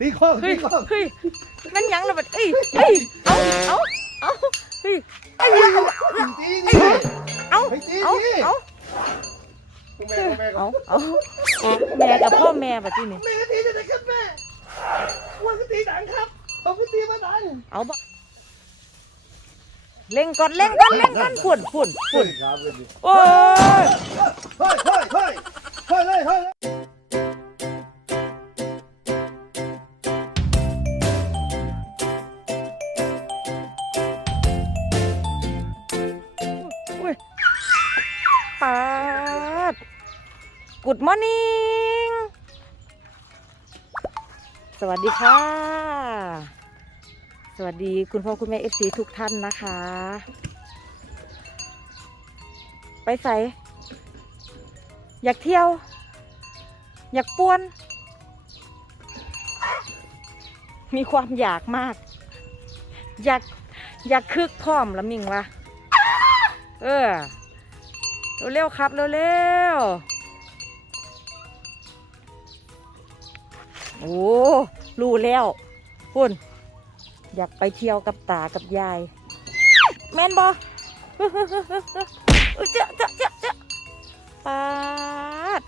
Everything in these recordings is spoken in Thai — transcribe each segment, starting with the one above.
ตีข้องเฮ้ตียข้องเฮ้ยมันหยังระเบิดเอ้ยเฮ้ยเอาเอาเอาเฮ้ยเอ้ยเอาตีนี่เอาให้ตีเอานี่เอากูแม่กูแม่กูเอาเอาแม่กับพ่อแม่แบบนี้นี่แม่ตีจะได้ครับแม่วันก็ตีดังครับผมก็ตีมาดังเอาบ่เล่งก่อนเล่งก่อนเล่งก่อนฝุ่นฝุ่นเฮ้ยครับเลยดิโอ้ย เฮ้ยเฮ้ยเฮ้ยเฮ้ยเฮ้ยเฮ้ย กุดมอร์นิ่งสวัสดีค่ะ สวัสดีคุณพ่อคุณแม่เอฟซีทุกท่านนะคะ ไปใส่อยากเที่ยว อยากป่วน มีความอยากมาก อยากอยากคึกพร้อมละมิงวะเออ เร็วๆครับ เร็วๆ โอ้รู้แล้วพุ่นอยากไปเที่ยวกับตากับยาย แม่นบอเจ้าเจ้าเจ้าเจ้าปาด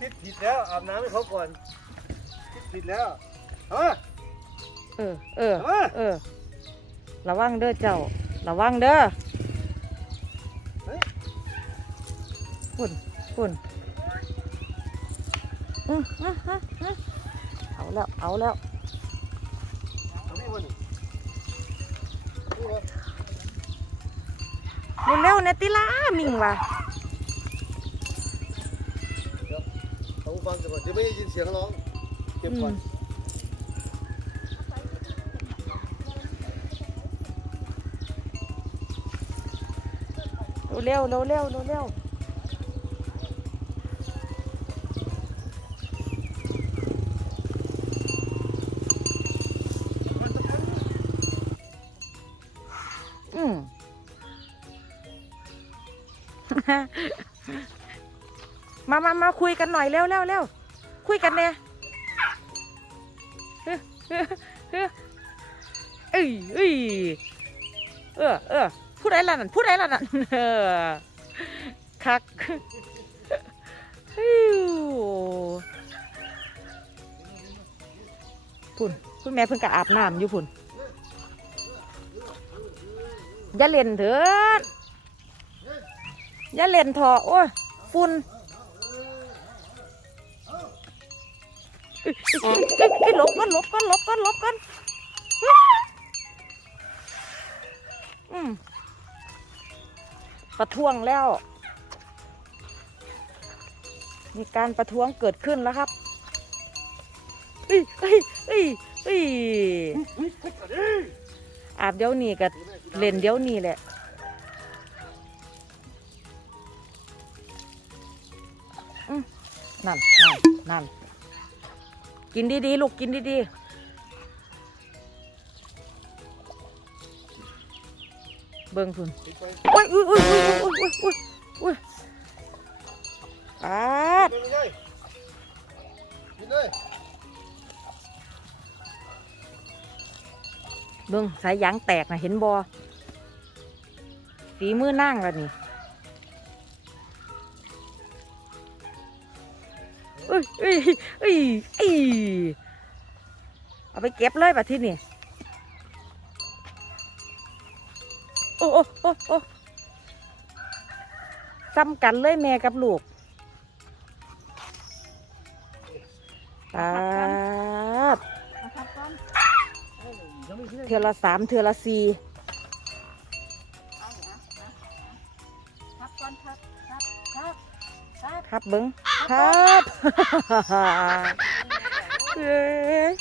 ติดผิดแล้วอาบน้ำให้เขาก่อนติดผิดแล้วเอามาเออเออเอามาเออระวังเด้อเจ้า ระวังเด้อฝุ่นฝุ่นอืมอืมอืมอืม เอาแล้ว เอาแล้วเอานี่มานี่นี่มาเร็วๆเนติล่ามิงว่ะเอาหูฟังก่อนเดี๋ยวไม่ได้ยินเสียงร้องเก็บก่อนเร็วเร็วเร็วเร็ว มามามาคุยกันหน่อยเร็วเร็วเร็วคุยกันเนี่ยเอ้ยเอ้ยเออเออพูดอะไรล่ะนั่นพูดอะไรล่ะนั่นเออคักฮิวพุ่นคุณแม่เพิ่งกะอาบน้ำอยู่พุ่นอย่าเล่นเถิด อย่าเล่นเถอโอ้ยฝุ่นเอ้หลบก่อนหลบก่อนหลบก่อนหลบก่อนอืมประท้วงแล้ว มีการประท้วงเกิดขึ้นแล้วครับเอ้ยเอ้ยเอ้ยเอ้ยอาบเดี๋ยวนี้กับเล่นเดี๋ยวนี้แหละ นั่นนั่นนั่นกินดีๆลูกกินดีๆเบิ่งพุ่นอุ้ยอุ้ยอุ้ยอุ้ยอุ้ยอุ้ยอุ้ยอุ้ยปาดเลยปิดเลยเบิ่งสายยางแตกนะเห็นบอฝีมือนั่งแล้วนี่ เอ้ยเอ้ยเอ้ยเอ้ยเอาไปเก็บเลยแบบที่นี่โอ้โอ้โอ้โอ้ซ้ำกันเลยแม่กับลูกปาดยังไม่ขึ้นเทือละสามเทือละสี่ ครับครับเบิ้งครับเอ้ย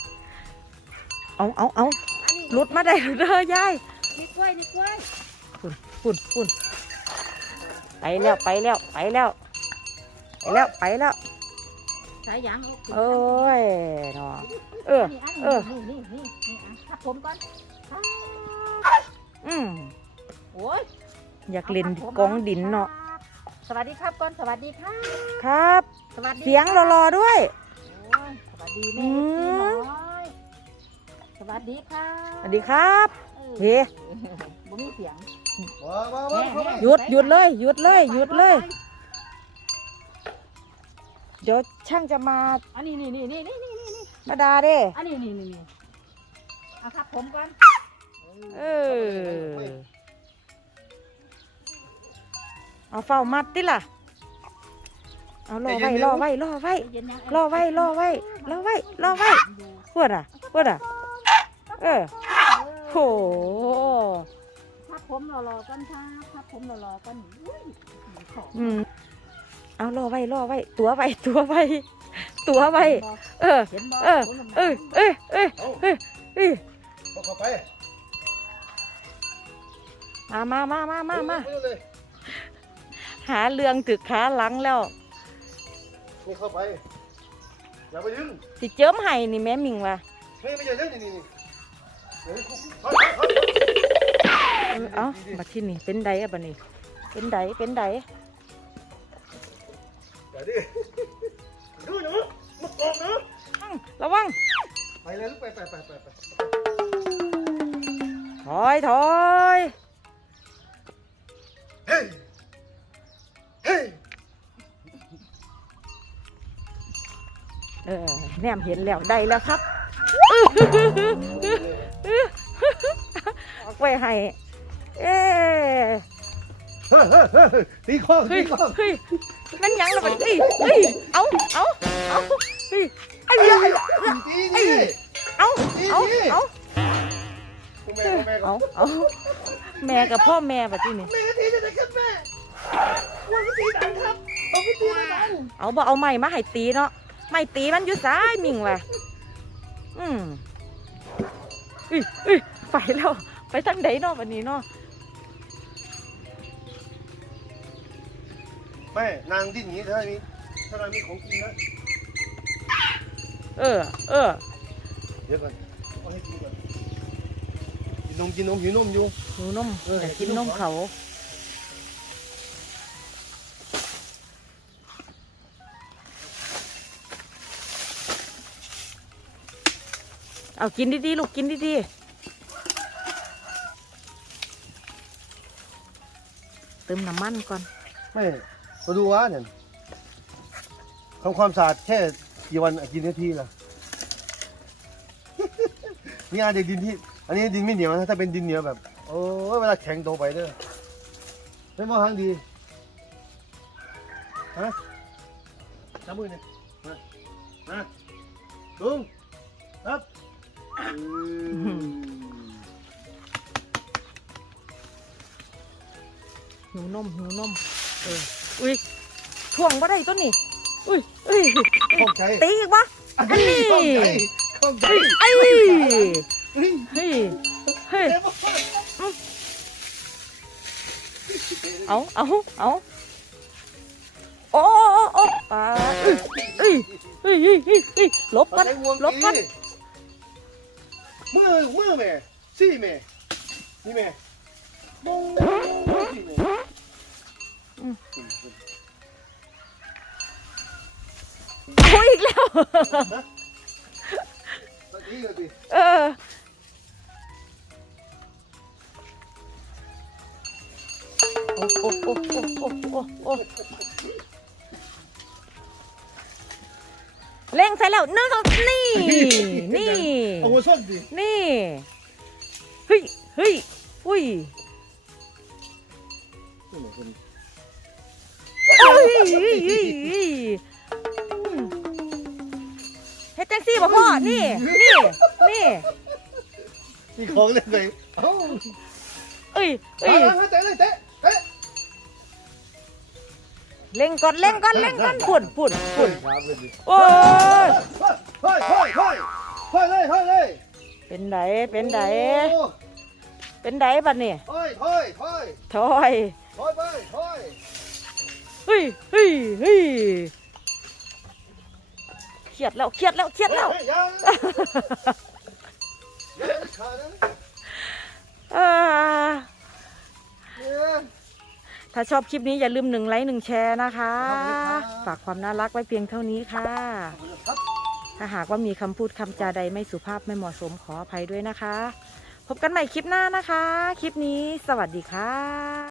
เอาเอาเอาอันนี้หลุดมาได้เด้อยายนี่กล้วยนี่กล้วยปุ่นปุ่นไปแล้วไปแล้วไปแล้วไปแล้วไปแล้วสายยางลูกเอ้ยเนาะเออนี่อันเออนี้นี่นี่นี่อะครับผมก่อนครับอืมโอ้ยอยากเล่นกองดินเนาะส วัสดีครับก่อนสวัสดีครับครับ สวัสดีเสียงรอๆด้วยสยสวัสดีแม่เอฟซีน้อยสวัสดีค่ะสวัสดีครับเฮ้บ่มีเสียงว้าวว้าวว้าวเข้ามาหยุดหยุดเลยหยุดเลยหยุดเลย เดี๋ยวช่างจะมาอันนี้นี่นี่นี่นี่นี่นี่มาดาเด้ อันนี้นี่นี่นี่เอาครับผมก่อนเออ เอาเฝ้ามัดติล่ะ เอารอไว้รอไว้รอไว้เย็นยังรอไว้รอไว้รอไว้รอไว้พวดอะพวดอะ เออโหครับผมรอๆกันครับครับผมรอๆกันอุ้ยของอืมเอารอไว้รอไว้ ตัวไว้ตัวไว้ตัวไว้เออเห็นบ่เออเอ้ยเอ้ยเอ้ยเอาเอ้ยเอ้ยเอาเข้าไปมามามามามามาเร็วเลย หาเรื่องตึกขาหลังแล้วนี่เข้าไป อย่าไปดึงสิเจิมไห้นี่แม่มิงว่ะนี่ไม่ใช่เรื่องนี่นี่นี่เฮ้ยคุกคุกถอยถอยถอยเออเอามาที่นี่เป็นไดอะบัดนี้ เป็นไดเป็นไดอย่าดิดูหนูมาโกงหนูอื้อระวัง ไปเลยลูกไปไปไปไปไปถอยถอย ออแนมเห็นแล้วได้แล้วครับออกไปให้เอ๊เฮ้ยเฮ้ยเฮ้ยตีข้อเฮ้ตียข้อเฮ้ยนั่นหยังละบัดเฮ้ยเฮ้ยเอาเอาเอาเฮ้ยไอ้เหี้ยตีนี่เอาเอาเอาแม่แม่เอาเอาแม่กับพ่อแม่บัดที่นี่แม่ตีจะได้ครับแม่วันก็ตีดังครับผมก็ตีไม่ดังเอาบ่เอาไม้มาให้ตีเนาะ ไม้ตีมันอยู่ซ้ายมิงว่ะ อืมอุ้ยอุ้ยไปแล้ว ไปทางใดเนาะวันนี้เนาะแม่นางดิ้นอย่างนี้ถ้ามีถ้าเรามีของกินนะ เออ เออ เดี๋ยวก่อนเอาให้กินก่อนกินนมกินนมหิวนมอยู่หิวนมเออ อยากกินนมเขา เอากินดีๆลูกกินดีๆเติมน้ำมันก่อนแม่มาดูว่าเนี่ยทำความสะอาดแค่กี่วันอะกี่นาทีล่ะ นี่อาจจะดินที่ อันนี้ดินไม่เหนียวนะถ้าเป็นดินเหนียวแบบ โอ้ยเวลาแข็งโตไปเด้อไม่มองทางดีฮะจับมือเนี่ยมามาลุงครับอืม หิวนมหิวนม เออ อุ้ยถ่วงบ่ได้ต้นนี่อุ้ยอุ้ยข้องใจตีอีกวะอันนี้ข้องใจข้องใจไอ้ยเฮ้ยเฮ้ยเฮ้ยเจ็บมากเอาเอาเอาโอ้โอ้โอ้ปาเอ้ยเฮ้ยเฮ้ยเฮ้ยเฮ้ยหลบกันใช้งวงหลบกันตี มือมือแม่สี่แม่นี่แม่มงสี่แม่เอาอีกแล้วตอนนี้ก็ดิเออ โอ้โอ้โอ้โอ้โอ้โอ้ เล่งใส่แล้วนึ่งเขานี่ นี่ เอาหัวส้นดินี่ เฮ้ย เฮ้ย อุ้ยเฮ้ยเฮ้ยเฮ้ยเฮ้ยอืมเฮ็ดจังซี่บ่พ่อ นี่ นี่ นี่ มีของเล่นเลยเอ้าเอ้ยเตะเอ้ยเลยเตะเลยเตะ เตะเล่งก่อนเล่งก่อนเล่งก่อนฝุ่นฝุ่นฝุ่นครับเลยดิโอ้ยเฮ้ยเฮ้ยเฮ้ยเฮ้ยเฮ้ยเฮ้ยเฮ้ยเป็นไดเป็นไดโอ้เป็นไดบัดนี้เฮ้ยเฮ้ยเฮ้ยถอยเฮ้ยไปเฮ้ยเฮ้ยเฮ้ยเฮ้ยเครียดแล้วเครียดแล้วเครียดแล้ว เฮ้ยยังยังขาดนะ อ่า เนี่ย ถ้าชอบคลิปนี้อย่าลืมหนึ่งไลค์หนึ่งแชร์นะคะขอบคุณครับฝากความน่ารักไว้เพียงเท่านี้ค่ะครับถ้าหากว่ามีคำพูดคำจาใดไม่สุภาพไม่เหมาะสมขออภัยด้วยนะคะ พบกันใหม่คลิปหน้านะคะ คลิปนี้สวัสดีค่ะ